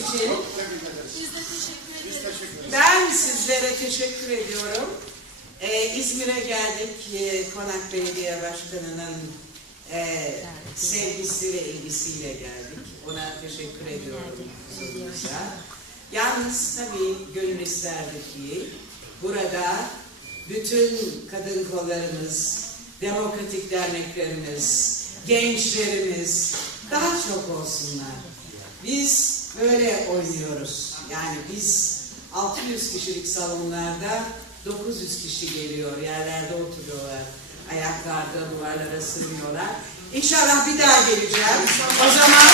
için ben sizlere teşekkür ediyorum. Ee, İzmir'e geldik e, Konak Belediye Başkanı'nın e, sevgisi ve ilgisiyle geldik. Ona teşekkür ediyorum. Yalnız tabii gönül isterdi ki burada bütün kadın kollarımız, demokratik derneklerimiz, gençlerimiz daha çok olsunlar. Biz böyle oynuyoruz. Yani biz 600 kişilik salonlarda 900 kişi geliyor. Yerlerde oturuyorlar. Ayaklarda duvarlara sığmıyorlar. İnşallah bir daha geleceğim. O zaman,